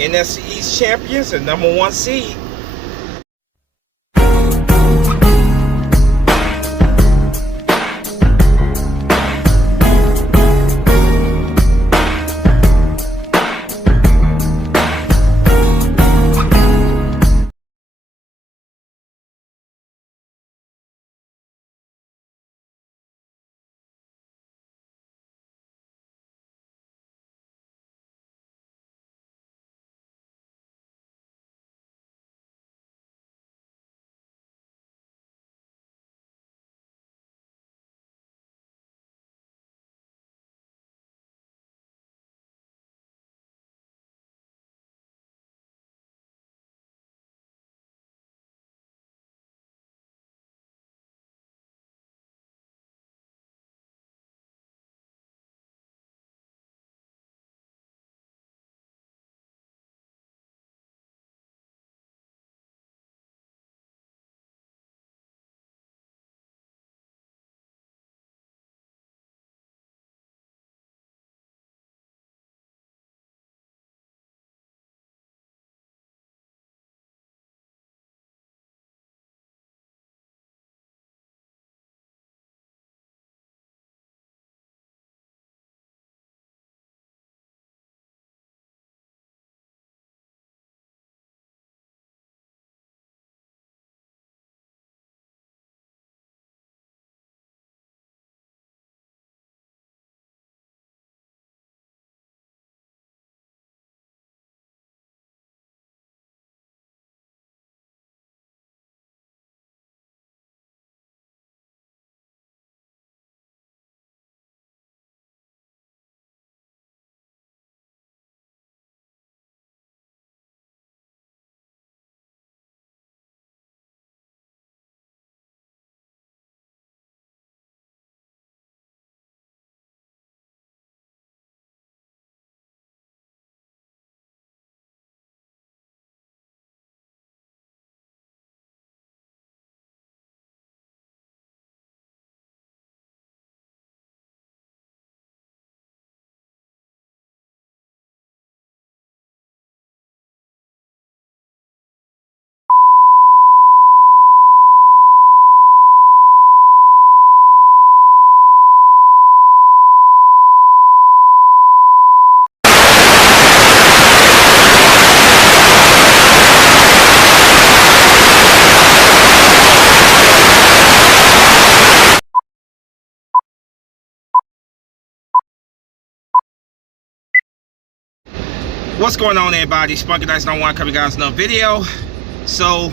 NFC East champions and #1 seed. What's going on, everybody? Spunky Dice No One coming guys another video. So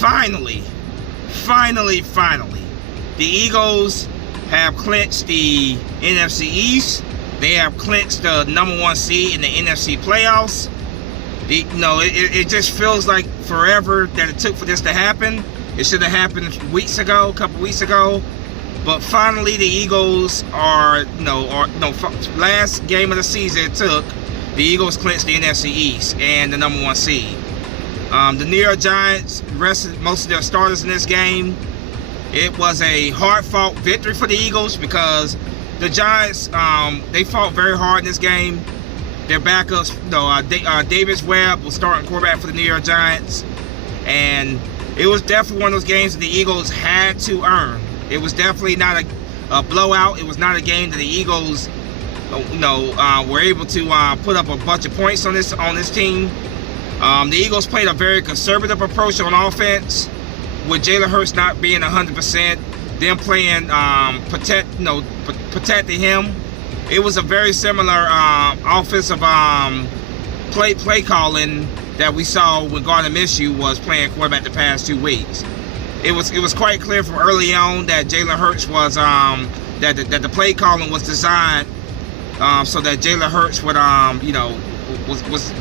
finally, the Eagles have clinched the NFC East. They have clinched the #1 seed in the NFC playoffs. It just feels like forever that it took for this to happen. It should have happened a couple weeks ago. But finally, the Eagles last game of the season it took. The Eagles clinched the NFC East and the #1 seed. The New York Giants rested most of their starters in this game. It was a hard-fought victory for the Eagles because the Giants, they fought very hard in this game. Their backups, Davis Webb was starting quarterback for the New York Giants. And it was definitely one of those games that the Eagles had to earn. It was definitely not a blowout. It was not a game that the Eagles were able to put up a bunch of points on this team. The Eagles played a very conservative approach on offense, with Jalen Hurts not being 100%. Them playing protecting him. It was a very similar offensive play calling that we saw when Gardner Minshew was playing quarterback the past 2 weeks. It was quite clear from early on that Jalen Hurts was that the play calling was designed so that Jalen Hurts would,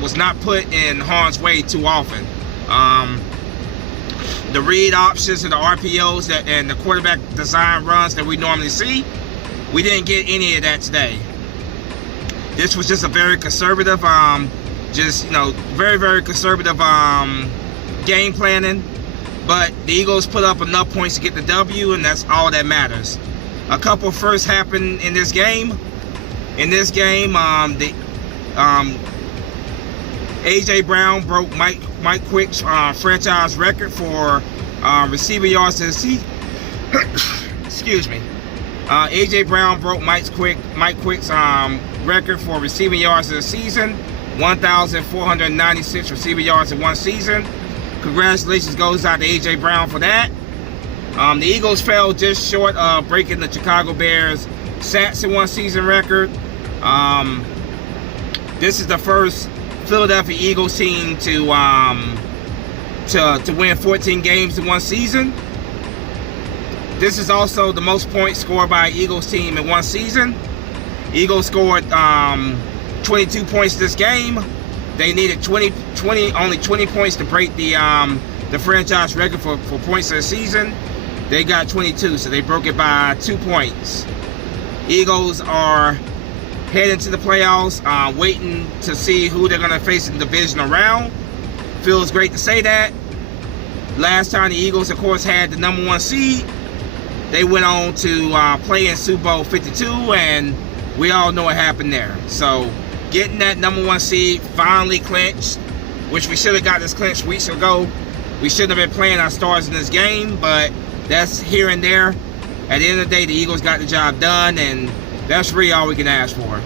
was not put in harm's way too often. The read options and the RPOs and the quarterback design runs that we normally see, we didn't get any of that today. This was just a very conservative, very, very conservative game planning. But the Eagles put up enough points to get the W, and that's all that matters. A couple firsts happened in this game. In this game, A.J. Brown broke Mike Quick's franchise record for receiving yards to the season. Excuse me. A.J. Brown broke Mike Quick's record for receiving yards of the season. 1,496 receiving yards in one season. Congratulations goes out to A.J. Brown for that. The Eagles fell just short of breaking the Chicago Bears sacks in one season record. This is the first Philadelphia Eagles team to win 14 games in one season. This is also the most points scored by an Eagles team in one season. Eagles scored 22 points this game. They needed only 20 points to break the franchise record for points of the season. They got 22, so they broke it by 2 points. Eagles are heading to the playoffs, waiting to see who they're going to face in the divisional round. Feels great to say that. Last time the Eagles, of course, had the #1 seed. They went on to play in Super Bowl 52, and we all know what happened there. So, getting that #1 seed finally clinched, which we should have got this clinched weeks ago. We shouldn't have been playing our stars in this game, but that's here and there. At the end of the day, the Eagles got the job done, and that's really all we can ask for.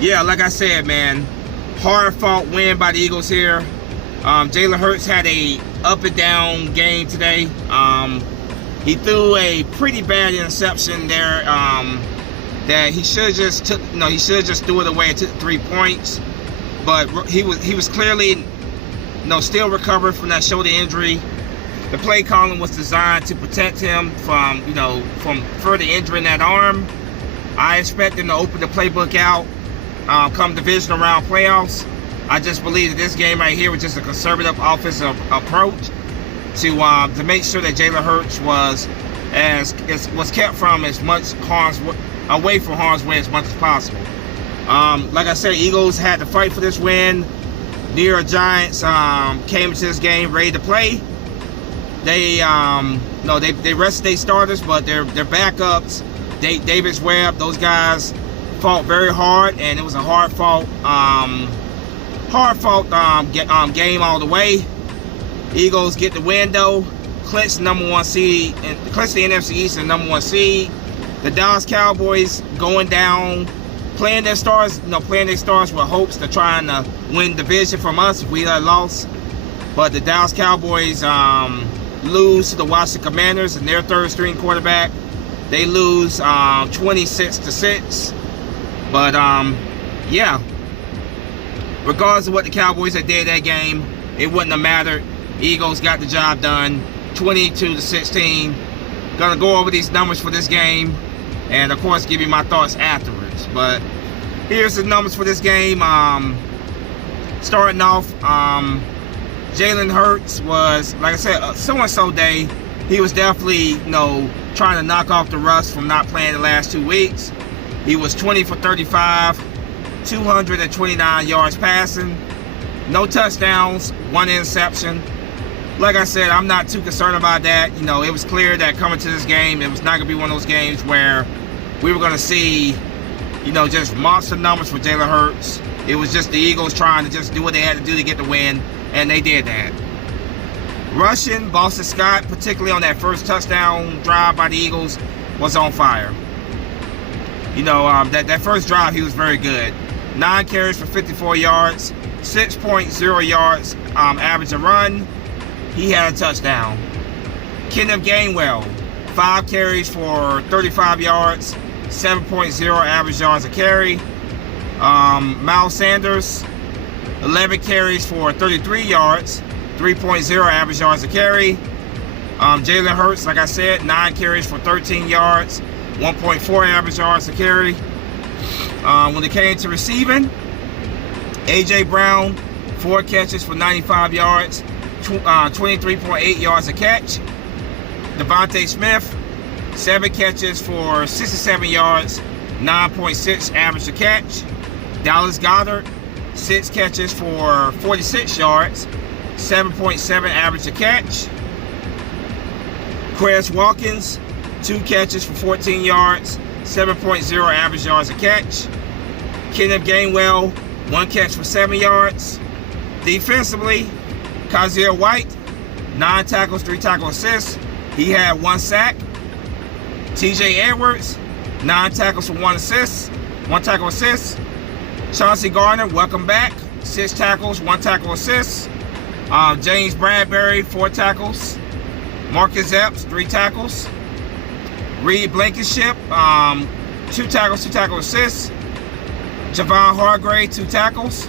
Yeah, like I said, man, hard-fought win by the Eagles here. Jalen Hurts had a up and down game today. He threw a pretty bad interception there that he should have just took. No, he should have just threw it away and took 3 points. But he was clearly, still recovering from that shoulder injury. The play calling was designed to protect him from further injuring that arm. I expect him to open the playbook out come divisional round playoffs. I just believe that this game right here was just a conservative offensive approach to make sure that Jalen Hurts was kept from as much away from harm's way as much as possible. Like I said, Eagles had to fight for this win. New York Giants came into this game ready to play. They rested their starters, but their backups, Davis Webb, those guys fought very hard, and it was a hard-fought game all the way. Eagles get the win though, clinch the #1 seed, and clinch the NFC East and #1 seed. The Dallas Cowboys going down, playing their stars with hopes to trying to win division from us if we had lost. But the Dallas Cowboys lose to the Washington Commanders and their third-string quarterback. They lose 26-6. But yeah, regardless of what the Cowboys had did that game, it wouldn't have mattered. Eagles got the job done, 22-16. Gonna go over these numbers for this game, and of course give you my thoughts afterwards. But here's the numbers for this game. Starting off, Jalen Hurts was, like I said, so-and-so day. He was definitely, trying to knock off the rust from not playing the last 2 weeks. He was 20 for 35, 229 yards passing, no touchdowns, 1 interception. Like I said, I'm not too concerned about that. It was clear that coming to this game, it was not going to be one of those games where we were going to see, just monster numbers for Jalen Hurts. It was just the Eagles trying to just do what they had to do to get the win, and they did that. Rushing, Boston Scott, particularly on that first touchdown drive by the Eagles, was on fire. That first drive, he was very good. 9 carries for 54 yards, 6.0 yards average a run. He had a touchdown. Kenneth Gainwell, 5 carries for 35 yards, 7.0 average yards a carry. Miles Sanders, 11 carries for 33 yards, 3.0 average yards a carry. Jalen Hurts, like I said, 9 carries for 13 yards, 1.4 average yards a carry. When it came to receiving, A.J. Brown, 4 catches for 95 yards, 23.8 yards a catch. Devontae Smith, 7 catches for 67 yards, 9.6 average a catch. Dallas Goedert, 6 catches for 46 yards, 7.7 average a catch. Quez Watkins, 2 catches for 14 yards, 7.0 average yards a catch. Kenneth Gainwell, 1 catch for 7 yards. Defensively, Kaiser White, 9 tackles, 3 tackle assists. He had 1 sack. TJ Edwards, 9 tackles for 1 assist, 1 tackle assist. Chauncey Gardner, welcome back, 6 tackles, 1 tackle assist. James Bradbury, 4 tackles. Marcus Epps, 3 tackles. Reed Blankenship, 2 tackles, 2 tackle assists. Javon Hargrave, 2 tackles.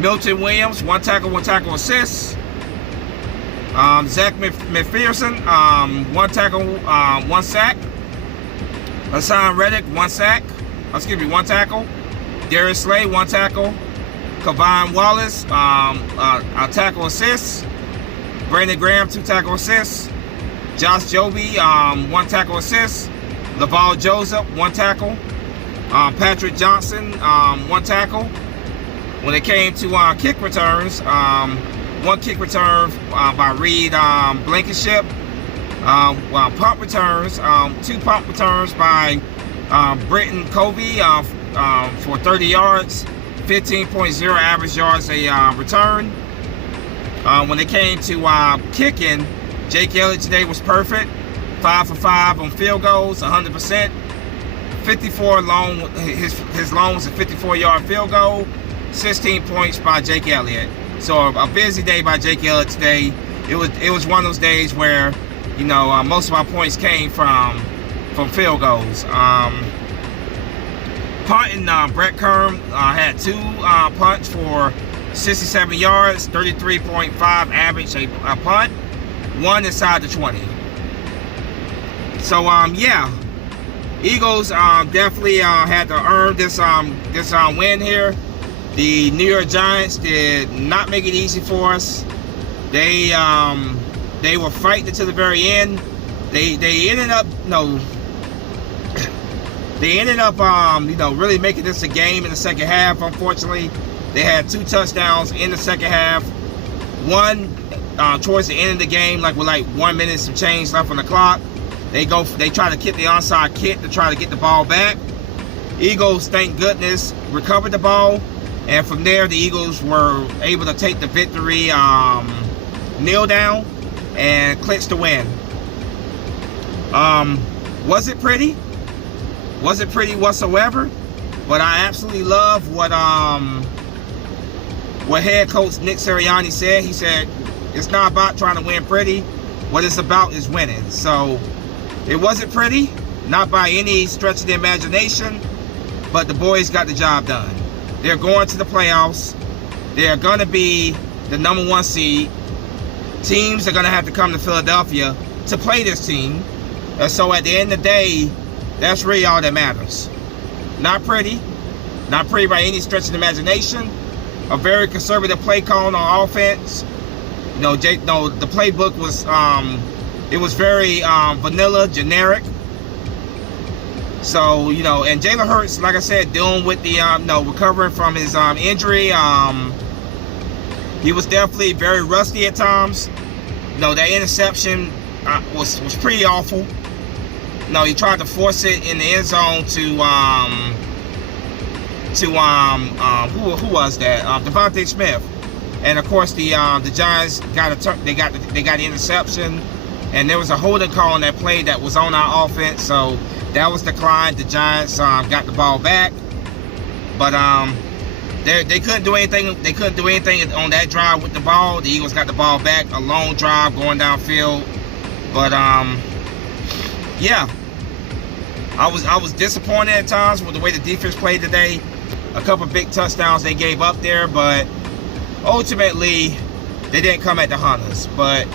Milton Williams, 1 tackle, 1 tackle assist. Zach McPherson, 1 tackle, 1 sack. Hassan Reddick, 1 sack. Excuse me, 1 tackle. Darius Slay, 1 tackle. Kavon Wallace, a tackle assist. Brandon Graham, 2 tackle assists. Josh Joby, 1 tackle assist. Laval Joseph, 1 tackle. Patrick Johnson, 1 tackle. When it came to kick returns, 1 kick return by Reed Blankenship. Punt returns, 2 punt returns by Britton Covey for 30 yards, 15.0 average yards a return. When it came to kicking, Jake Elliott today was perfect, 5 for 5 on field goals, 100%. 54 long, his long was a 54-yard field goal, 16 points by Jake Elliott. So a busy day by Jake Elliott today. It was one of those days where, you know, most of our points came from field goals. Punting, Brett Kern had 2 punts for 67 yards, 33.5 average a punt, 1 inside the 20. So yeah, Eagles definitely had to earn this win here. The New York Giants did not make it easy for us. They were fighting to the very end. They ended up really making this a game in the second half. Unfortunately, they had 2 touchdowns in the second half. One towards the end of the game, with 1 minute some change left on the clock. They try to kick the onside kick to try to get the ball back. Eagles, thank goodness, recovered the ball. And from there, the Eagles were able to take the victory, kneel down, and clinch the win. Was it pretty? Was it pretty whatsoever? But I absolutely love what head coach Nick Sirianni said. He said, it's not about trying to win pretty. What it's about is winning. So it wasn't pretty, not by any stretch of the imagination, but the boys got the job done. They're going to the playoffs. They're going to be the number 1 seed. Teams are going to have to come to Philadelphia to play this team. And so at the end of the day, that's really all that matters. Not pretty. Not pretty by any stretch of the imagination. A very conservative play call on offense. The playbook was, it was very vanilla, generic. So, and Jalen Hurts, like I said, dealing with the, recovering from his injury. He was definitely very rusty at times. That interception was pretty awful. He tried to force it in the end zone to who was that? Devontae Smith. And of course, the Giants got the interception, and there was a holding call on that play that was on our offense. So that was declined. The Giants got the ball back, but they couldn't do anything. They couldn't do anything on that drive with the ball. The Eagles got the ball back, a long drive going downfield. But yeah, I was disappointed at times with the way the defense played today. A couple big touchdowns they gave up there, but ultimately they didn't come at the Hunters. But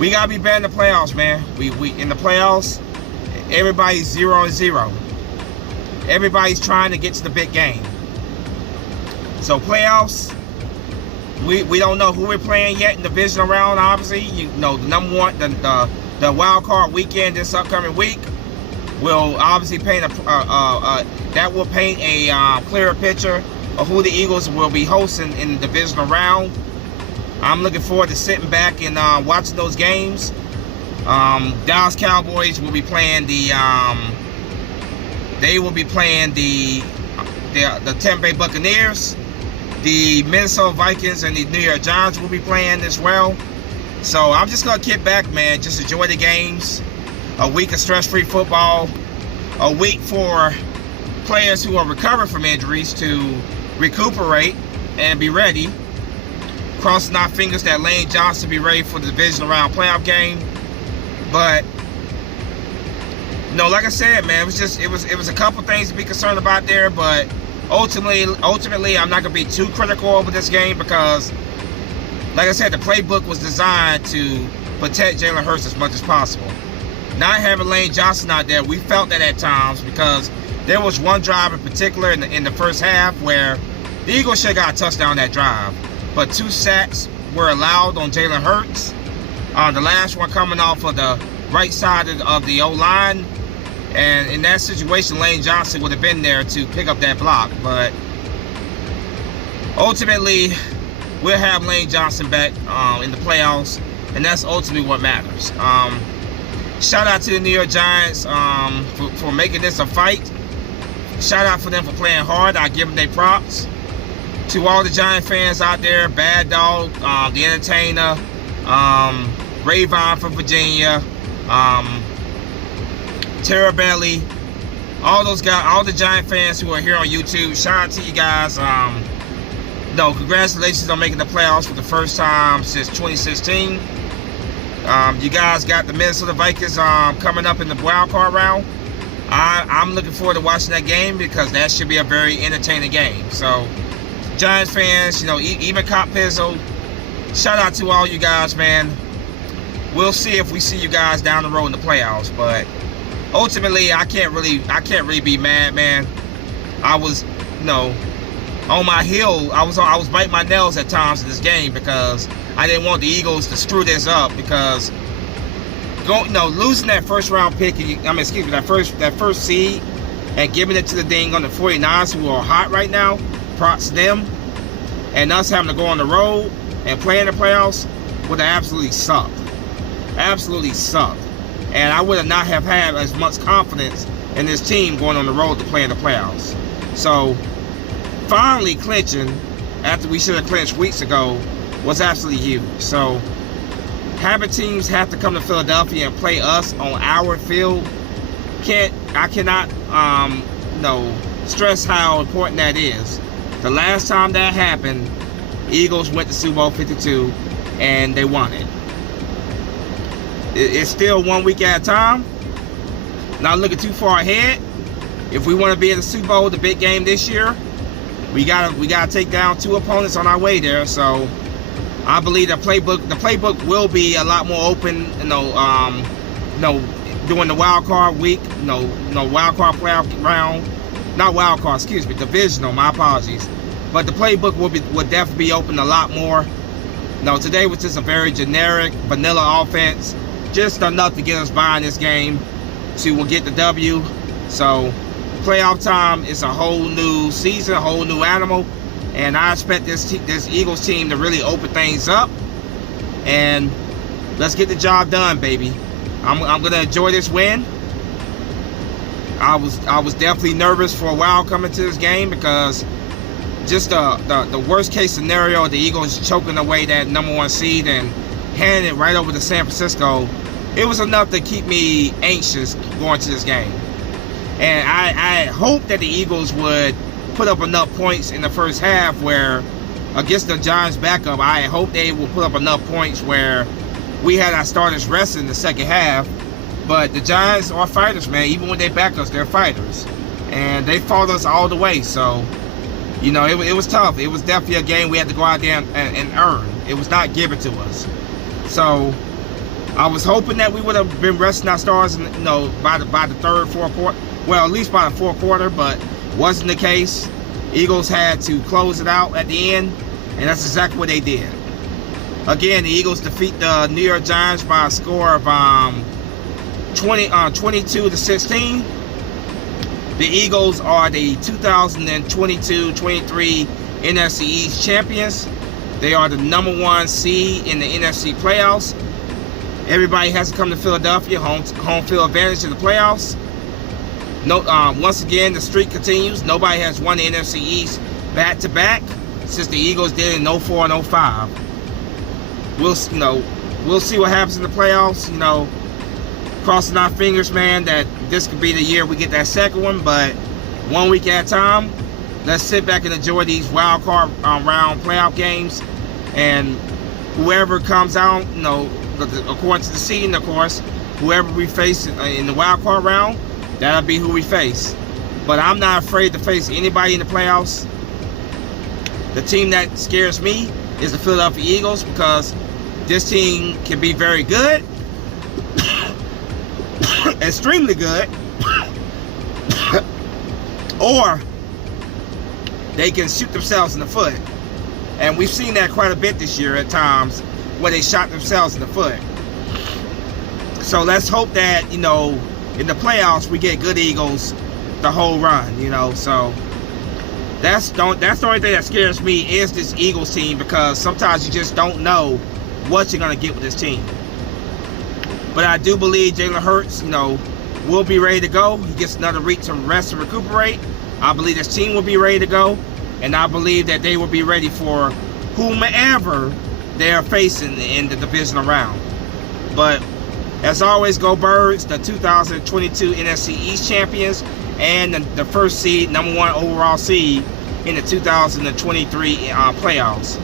we gotta be better in the playoffs, man. We in the playoffs. Everybody's 0-0. Everybody's trying to get to the big game. So playoffs, we don't know who we're playing yet in the divisional round. Obviously, the number 1, the wild card weekend this upcoming week will obviously paint a clearer picture of who the Eagles will be hosting in the divisional round. I'm looking forward to sitting back and watching those games. Dallas Cowboys will be playing the Tampa Bay Buccaneers. The Minnesota Vikings and the New York Giants will be playing as well. So I'm just going to kick back, man. Just enjoy the games. A week of stress-free football. A week for players who are recovering from injuries to recuperate and be ready. Crossing our fingers that Lane Johnson be ready for the divisional round playoff game. But no, like I said, man, it was a couple things to be concerned about there, but ultimately I'm not gonna be too critical over this game because, like I said, the playbook was designed to protect Jalen Hurts as much as possible. Not having Lane Johnson out there, we felt that at times because there was one drive in particular in the first half where the Eagles should have got a touchdown on that drive, but 2 sacks were allowed on Jalen Hurts. The last one coming off of the right side of the O-line. And in that situation, Lane Johnson would have been there to pick up that block. But ultimately, we'll have Lane Johnson back in the playoffs. And that's ultimately what matters. Shout out to the New York Giants for making this a fight. Shout out for them for playing hard. I give them their props. To all the Giant fans out there, Bad Dog, The Entertainer, Rayvon from Virginia, Terrabelly, all those guys, all the Giant fans who are here on YouTube, shout out to you guys. Congratulations on making the playoffs for the first time since 2016. You guys got the Minnesota Vikings coming up in the wild card round. I'm looking forward to watching that game because that should be a very entertaining game. So, Giants fans, even Cop Pizzo, shout out to all you guys, man. We'll see if we see you guys down the road in the playoffs, but ultimately, I can't really be mad, man. I was, on my heel. I was biting my nails at times in this game because I didn't want the Eagles to screw this up because losing that first round pick, that first seed and giving it to the dang on the 49ers who are hot right now, props to them, and us having to go on the road and play in the playoffs would have absolutely sucked. Absolutely sucked. And I would not have had as much confidence in this team going on the road to play in the playoffs. So, finally clinching, after we should have clinched weeks ago, was absolutely huge. So, having teams have to come to Philadelphia and play us on our field, I cannot stress how important that is. The last time that happened, Eagles went to Super Bowl 52 and they won it. It's still 1 week at a time. Not looking too far ahead. If we want to be in the Super Bowl, the big game this year, we gotta take down 2 opponents on our way there. So I believe the playbook will be a lot more open. During the wild card week, wild card playoff round, not wild card, excuse me, divisional. My apologies. But the playbook will definitely be open a lot more. Today was just a very generic, vanilla offense. Just enough to get us by in this game to get the W. So playoff time is a whole new season, a whole new animal, and I expect this Eagles team to really open things up and let's get the job done, baby. I'm gonna enjoy this win. I was definitely nervous for a while coming to this game because just the worst case scenario, the Eagles choking away that #1 seed and handing it right over to San Francisco, it was enough to keep me anxious going to this game. And I hope that the Eagles would put up enough points in the first half where, against the Giants backup, I hope they will put up enough points where we had our starters resting in the second half. But the Giants are fighters, man. Even when they back us, they're fighters. And they fought us all the way. So, it was tough. It was definitely a game we had to go out there and earn. It was not given to us. So, I was hoping that we would have been resting our stars, by the third, fourth quarter. Well, at least by the fourth quarter, but wasn't the case. Eagles had to close it out at the end, and that's exactly what they did. Again, the Eagles defeat the New York Giants by a score of 22-16. The Eagles are the 2022-23 NFC East champions. They are the #1 seed in the NFC playoffs. Everybody has to come to Philadelphia, home field advantage in the playoffs. Once again, the streak continues. Nobody has won the NFC East back-to-back. since the Eagles did in 04 and 05. We'll see what happens in the playoffs. Crossing our fingers, man, that this could be the year we get that second one. But 1 week at a time, let's sit back and enjoy these wild card round playoff games, and whoever comes out, according to the seeding, of course, whoever we face in the wild card round, that'll be who we face. But I'm not afraid to face anybody in the playoffs. The team that scares me is the Philadelphia Eagles, because this team can be very good, extremely good, or they can shoot themselves in the foot. And we've seen that quite a bit this year at times, where they shot themselves in the foot. So let's hope that, in the playoffs we get good Eagles the whole run, So that's the only thing that scares me is this Eagles team, because sometimes you just don't know what you're going to get with this team. But I do believe Jalen Hurts, will be ready to go. He gets another week to rest and recuperate. I believe this team will be ready to go. And I believe that they will be ready for whomever they are facing in the divisional round. But as always, go Birds, the 2022 NFC East champions, and the first seed, #1 overall seed in the 2023 playoffs.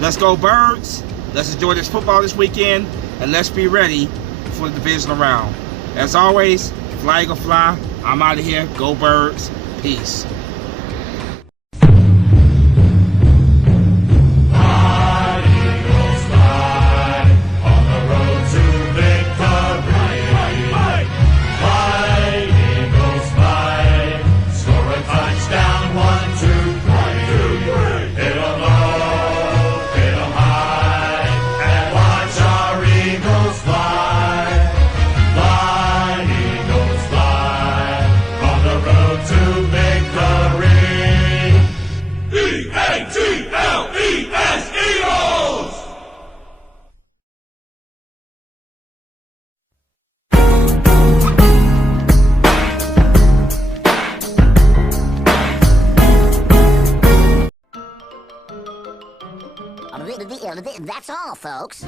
Let's go Birds. Let's enjoy this football this weekend, and let's be ready for the divisional round. As always, fly Eagle fly. I'm out of here. Go Birds. Peace. That's all, folks.